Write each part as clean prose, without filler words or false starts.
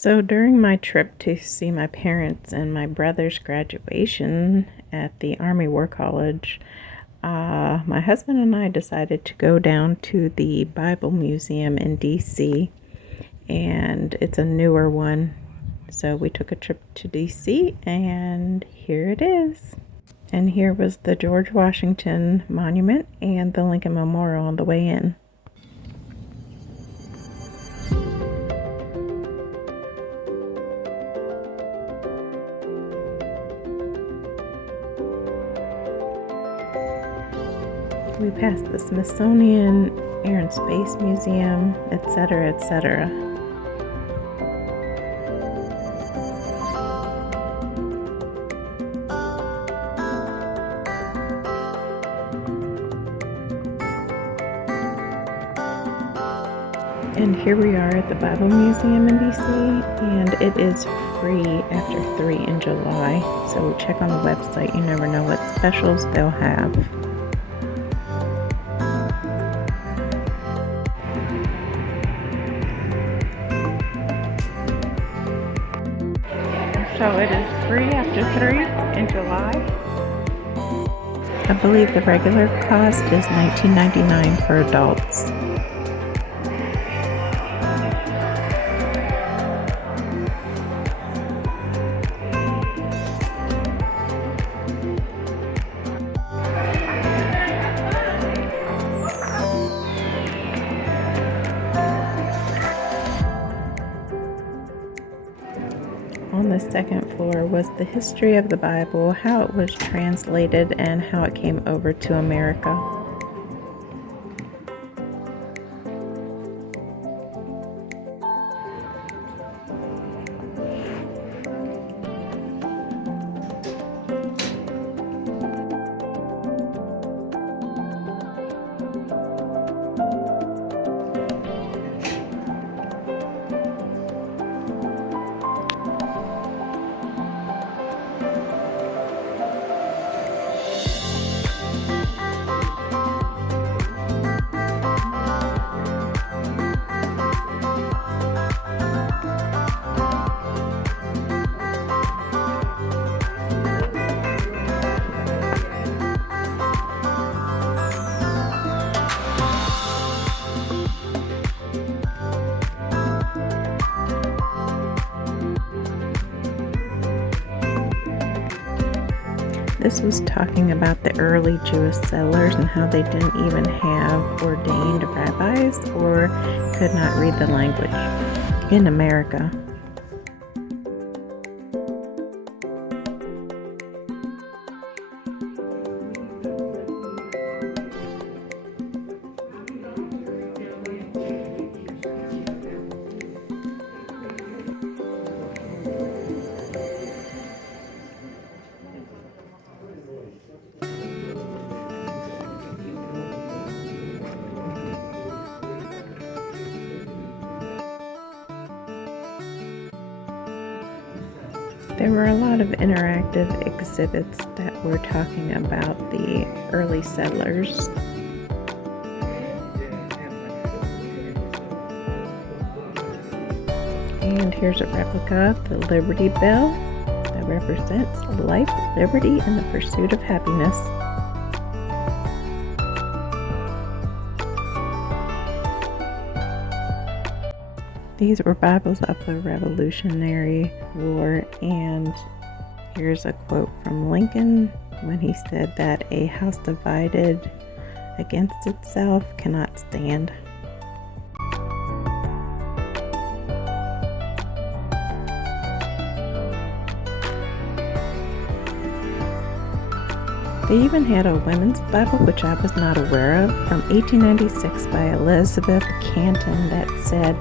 So during my trip to see my parents and my brother's graduation at the Army War College, my husband and I decided to go down to the Bible Museum in DC, and it's a newer one. So we took a trip to DC, and here it is. And here was the George Washington Monument and the Lincoln Memorial on the way in. We passed the Smithsonian, Air and Space Museum, etc., etc. And here we are at the Bible Museum in DC, and it is free after 3 in July. So check on the website, you never know what specials they'll have. So it is free after 3 in July. I believe the regular cost is $19.99 for adults. On the second floor was the history of the Bible, how it was translated, and how it came over to America. This was talking about the early Jewish settlers and how they didn't even have ordained rabbis or could not read the language in America. There were a lot of interactive exhibits that were talking about the early settlers. And here's a replica of the Liberty Bell that represents life, liberty, and the pursuit of happiness. These were Bibles of the Revolutionary War, and here's a quote from Lincoln when he said that a house divided against itself cannot stand. They even had a women's Bible, which I was not aware of, from 1896 by Elizabeth Canton that said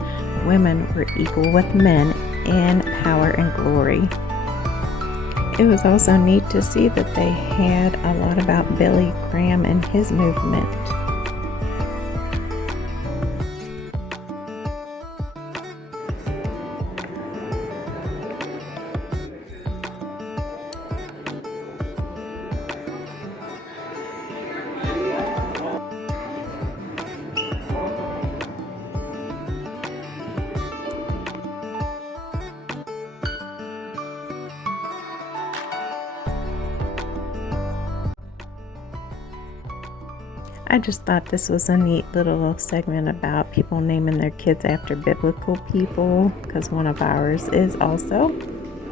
women were equal with men in power and glory. It was also neat to see that they had a lot about Billy Graham and his movement. I just thought this was a neat little segment about people naming their kids after biblical people, because one of ours is also.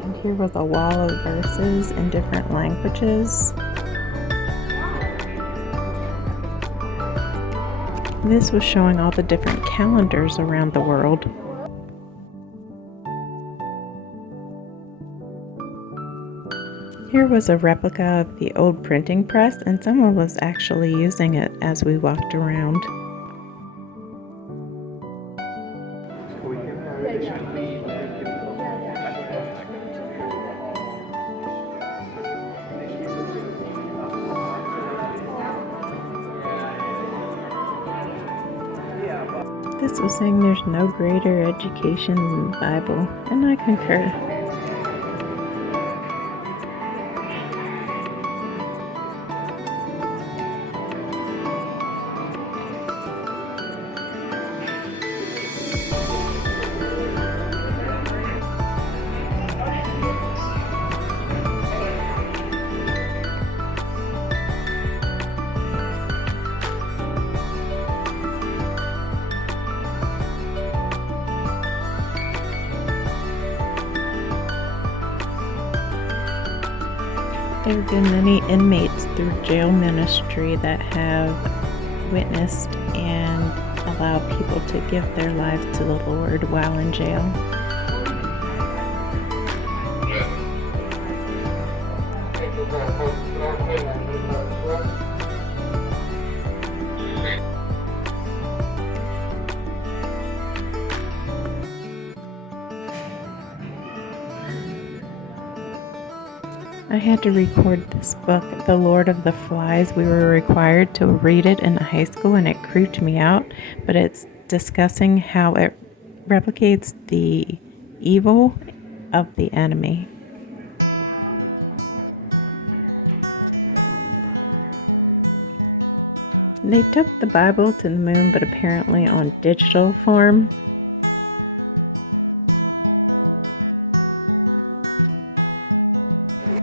And here was a wall of verses in different languages. This was showing all the different calendars around the world. Here was a replica of the old printing press, and someone was actually using it as we walked around. This was saying there's no greater education than the Bible, and I concur. There have been many inmates through jail ministry that have witnessed and allowed people to give their lives to the Lord while in jail. I had to record this book, The Lord of the Flies. We were required to read it in high school and it creeped me out, but it's discussing how it replicates the evil of the enemy. They took the Bible to the moon, but apparently on digital form.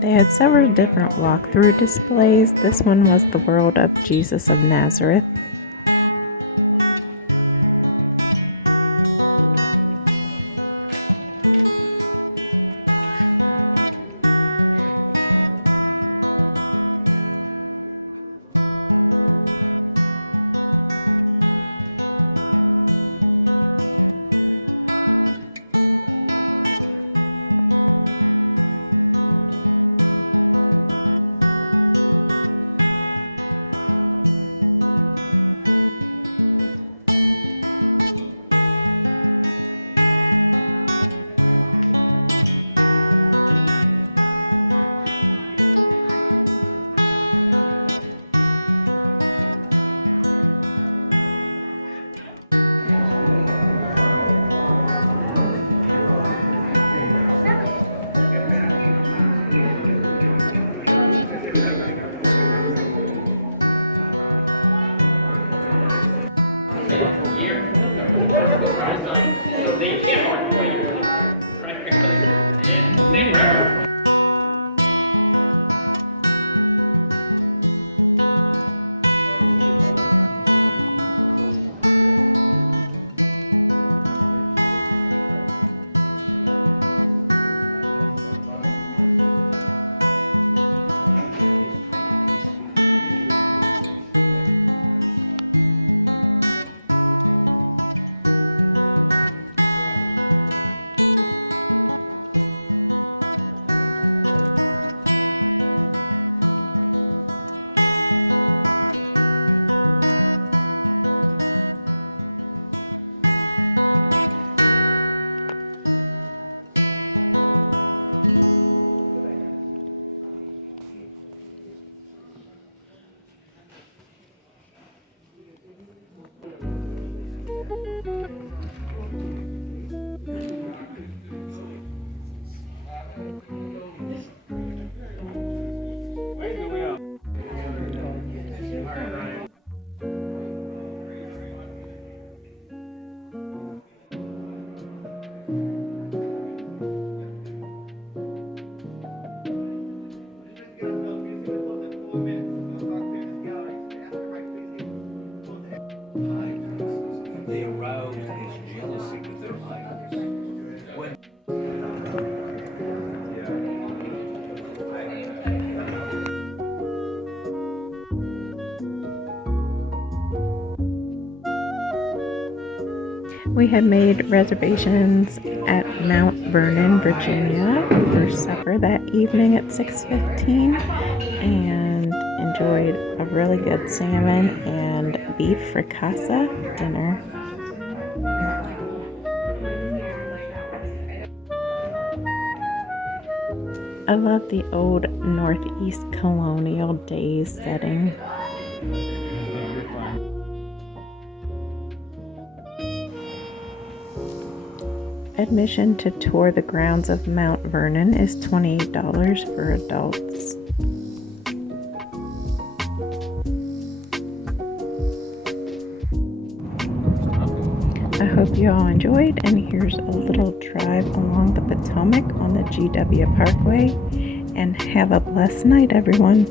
They had several different walkthrough displays. This one was the world of Jesus of Nazareth. We had made reservations at Mount Vernon, Virginia for supper that evening at 6:15 and enjoyed a really good salmon and beef fricassee dinner. I love the old Northeast colonial days setting. Admission to tour the grounds of Mount Vernon is $28 for adults. I hope you all enjoyed, and here's a little drive along the Potomac on the GW Parkway, and have a blessed night, everyone.